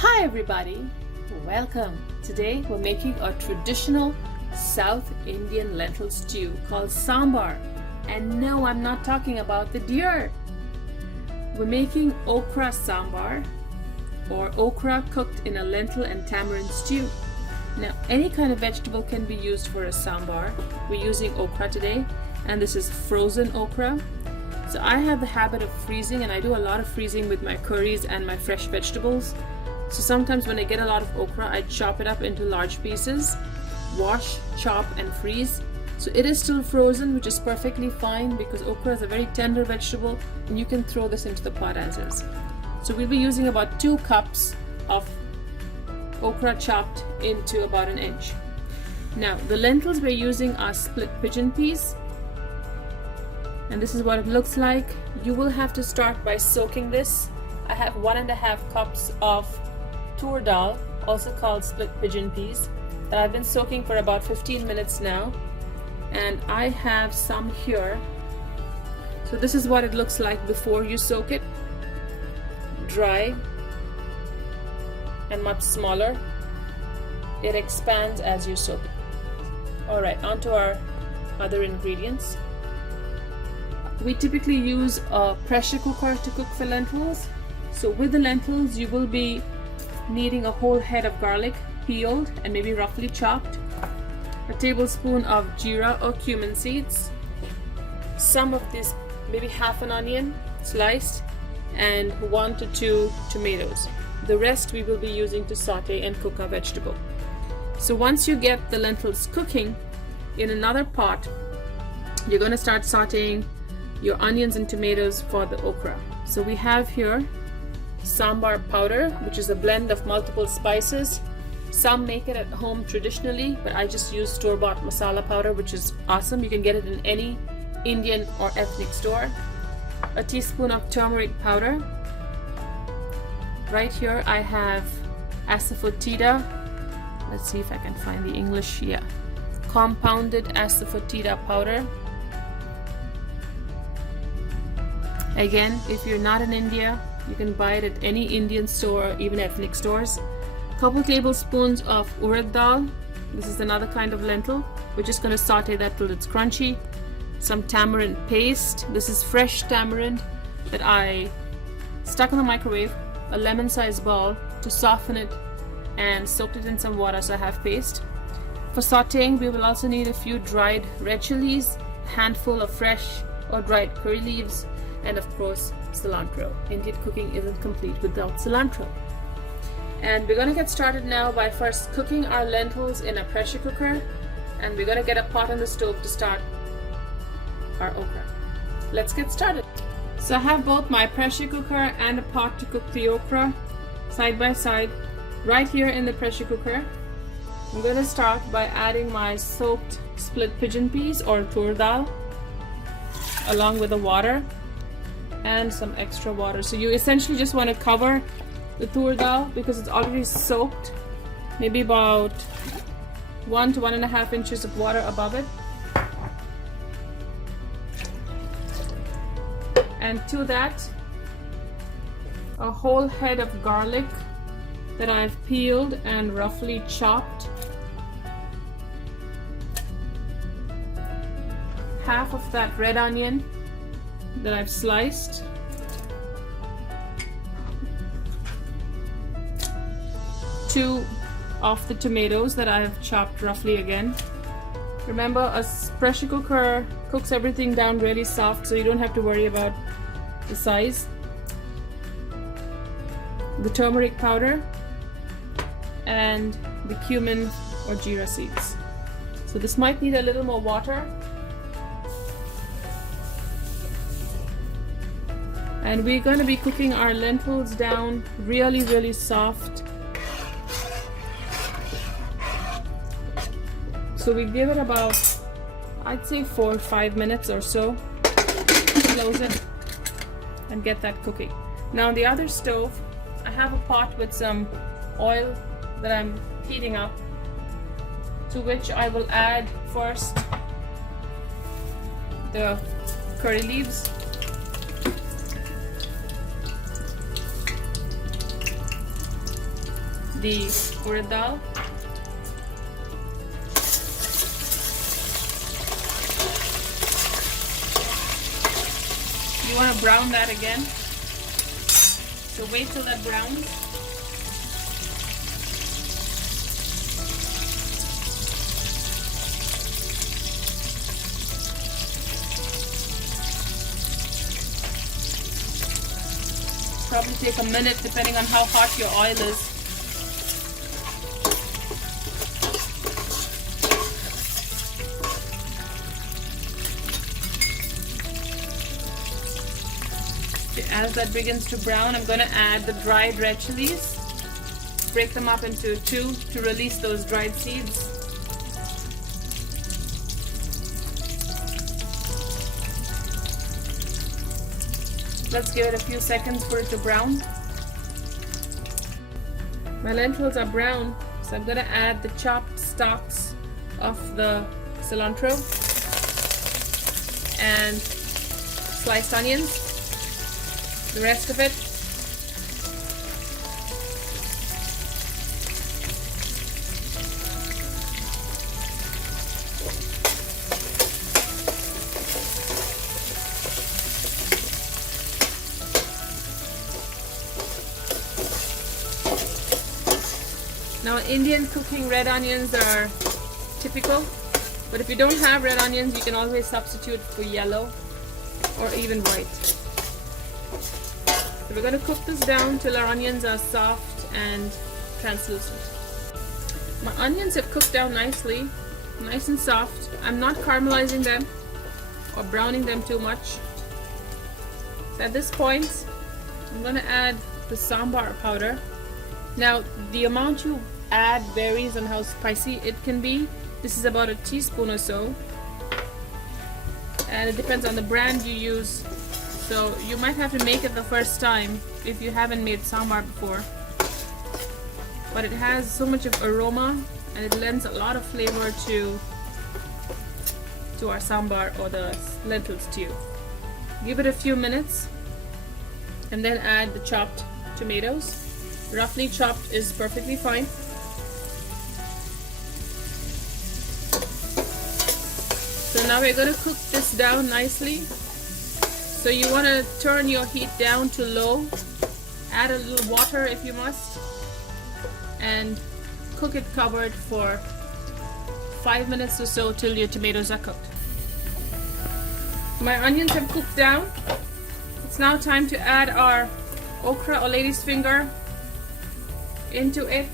Hi everybody, welcome. Today we're making a traditional South Indian lentil stew called Sambar. And no, I'm not talking about the deer. We're making Okra Sambar, or okra cooked in a lentil and tamarind stew. Now, any kind of vegetable can be used for a sambar. We're using okra today, and this is frozen okra. So I have the habit of freezing, and I do a lot of freezing with my curries and my fresh vegetables. So sometimes when I get a lot of okra, I chop it up into large pieces, wash, chop, and freeze. So it is still frozen, which is perfectly fine because okra is a very tender vegetable, and you can throw this into the pot as is. So we'll be using about 2 cups of okra chopped into about 1 inch. Now the lentils we're using are split pigeon peas, and this is what it looks like. You will have to start by soaking this. I have 1.5 cups of tur dal, also called split pigeon peas, that I've been soaking for about 15 minutes now, and I have some here. So this is what it looks like before you soak it. Dry and much smaller. It expands as you soak it. Alright, on to our other ingredients. We typically use a pressure cooker to cook for lentils. So with the lentils, you will be needing a whole head of garlic, peeled and maybe roughly chopped, a tablespoon of jeera or cumin seeds, some of this, maybe half an onion sliced, and 1 to 2 tomatoes. The rest we will be using to saute and cook our vegetable. So once you get the lentils cooking, in another pot, you're going to start sauteing your onions and tomatoes for the okra. So we have here sambar powder, which is a blend of multiple spices. Some make it at home traditionally, but I just use store-bought masala powder, which is awesome. You can get it in any Indian or ethnic store. A teaspoon of turmeric powder. Right here I have asafoetida. Let's see if I can find the English. Yeah, compounded asafoetida powder. Again, if you're not in India, you can buy it at any Indian store or even ethnic stores. Couple tablespoons of urad dal. This is another kind of lentil. We're just going to saute that till it's crunchy. Some tamarind paste. This is fresh tamarind that I stuck in the microwave, a lemon-sized ball, to soften it, and soaked it in some water so I have paste. For sauteing, we will also need a few dried red chilies, a handful of fresh or dried curry leaves, and of course cilantro. Indian cooking isn't complete without cilantro. And we're going to get started now by first cooking our lentils in a pressure cooker, and we're going to get a pot on the stove to start our okra. Let's get started. So I have both my pressure cooker and a pot to cook the okra side by side right here in the pressure cooker. I'm going to start by adding my soaked split pigeon peas or tur dal along with the water and some extra water. So you essentially just want to cover the tur dal because it's already soaked, maybe about 1 to 1.5 inches of water above it. And to that, a whole head of garlic that I've peeled and roughly chopped, half of that red onion that I've sliced, two of the tomatoes that I've chopped roughly again. Remember, a pressure cooker cooks everything down really soft, so you don't have to worry about the size. The turmeric powder and the cumin or jeera seeds. So this might need a little more water. And we're going to be cooking our lentils down really soft. So we give it about, I'd say 4 or 5 minutes or so. Close it and get that cooking. Now on the other stove, I have a pot with some oil that I'm heating up, to which I will add first the curry leaves, the urad dal. You want to brown that again. So wait till that browns. Probably take a minute depending on how hot your oil is. As that begins to brown, I'm going to add the dried red chilies. Break them up into two to release those dried seeds. Let's give it a few seconds for it to brown. My lentils are brown, so I'm going to add the chopped stalks of the cilantro and sliced onions. The rest of it. Now, Indian cooking, red onions are typical, but if you don't have red onions, you can always substitute for yellow or even white. So we're going to cook this down till our onions are soft and translucent. My onions have cooked down nicely, nice and soft. I'm not caramelizing them or browning them too much. So at this point, I'm going to add the sambar powder. Now, the amount you add varies on how spicy it can be. This is about a teaspoon or so, and it depends on the brand you use. So you might have to make it the first time if you haven't made sambar before. But it has so much of aroma and it lends a lot of flavor to our sambar or the lentil stew. Give it a few minutes and then add the chopped tomatoes. Roughly chopped is perfectly fine. So now we're going to cook this down nicely. So you want to turn your heat down to low, add a little water if you must, and cook it covered for 5 minutes or so till your tomatoes are cooked. My onions have cooked down. It's now time to add our okra or lady's finger into it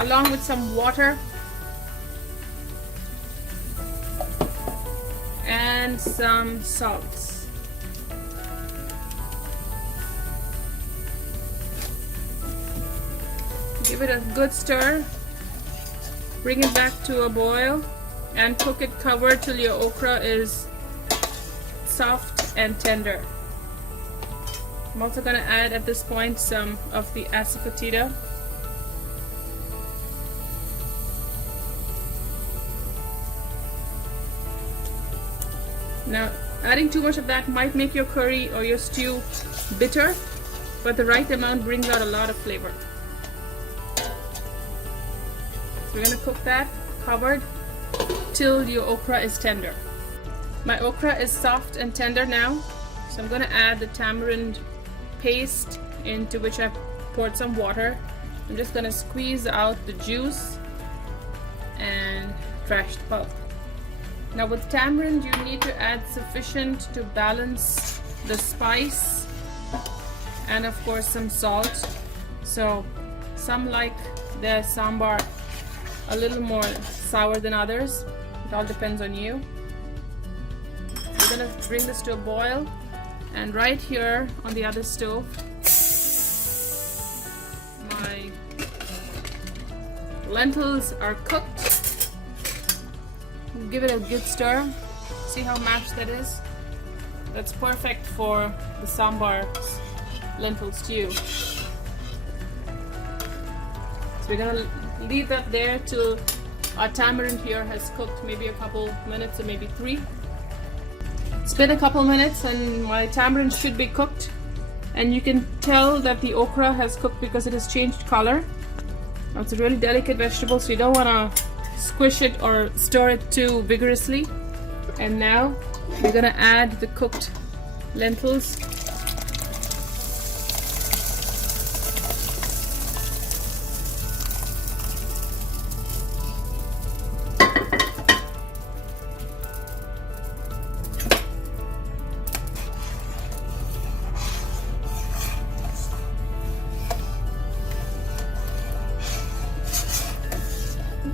along with some water and some salt. Give it a good stir, bring it back to a boil, and cook it covered till your okra is soft and tender. I'm also going to add at this point some of the asafoetida. Now, adding too much of that might make your curry or your stew bitter, but the right amount brings out a lot of flavor. We're going to cook that covered till your okra is tender. My okra is soft and tender now, so I'm going to add the tamarind paste into which I've poured some water. I'm just going to squeeze out the juice and trash the pulp. Now with tamarind you need to add sufficient to balance the spice and of course some salt. So some like the sambar a little more sour than others. It all depends on you. We're going to bring this to a boil, and right here on the other stove my lentils are cooked. Give it a good stir. See how mashed that is? That's perfect for the sambar lentil stew. So we're going to leave that there till our tamarind here has cooked maybe a couple minutes or maybe 3. It's been a couple minutes and my tamarind should be cooked, and you can tell that the okra has cooked because it has changed color. It's a really delicate vegetable, so you don't want to squish it or stir it too vigorously. And now we're going to add the cooked lentils.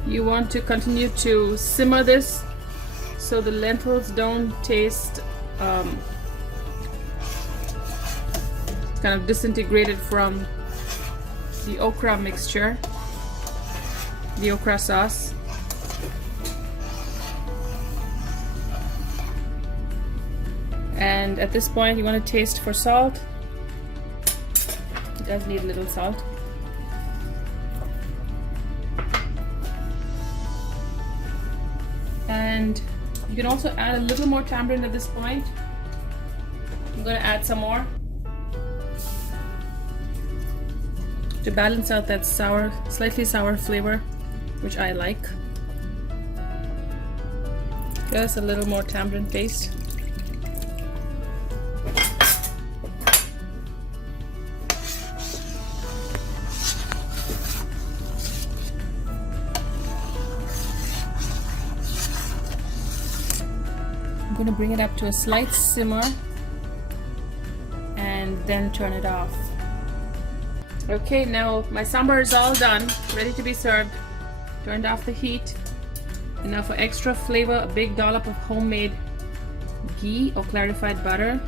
You want to continue to simmer this so the lentils don't taste kind of disintegrated from the okra mixture, the okra sauce. And at this point you want to taste for salt. It does need a little salt. And you can also add a little more tamarind at this point. I'm going to add some more to balance out that sour, slightly sour flavor, which I like. Just a little more tamarind paste. I'm going to bring it up to a slight simmer and then turn it off. Okay, now my sambar is all done, ready to be served. Turned off the heat. And now for extra flavor, a big dollop of homemade ghee or clarified butter.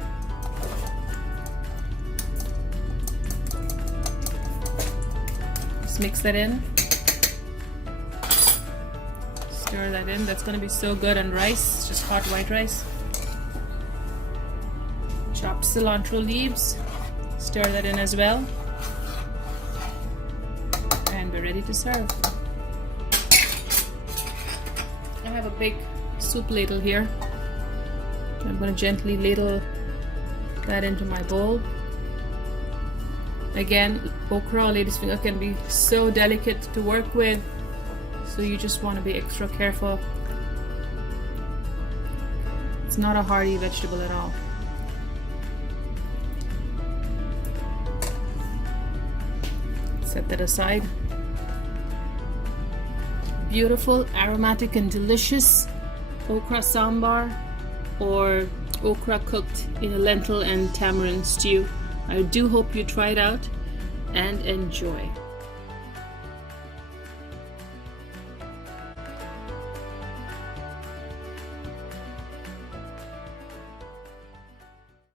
Just mix that in. Stir that in. That's going to be so good on rice, just hot white rice. Chopped cilantro leaves. Stir that in as well. And we're ready to serve. I have a big soup ladle here. I'm going to gently ladle that into my bowl. Again, okra or lady's finger can be so delicate to work with, so you just want to be extra careful. It's not a hardy vegetable at all. Set that aside. Beautiful, aromatic and delicious okra sambar, or okra cooked in a lentil and tamarind stew. I do hope you try it out and enjoy.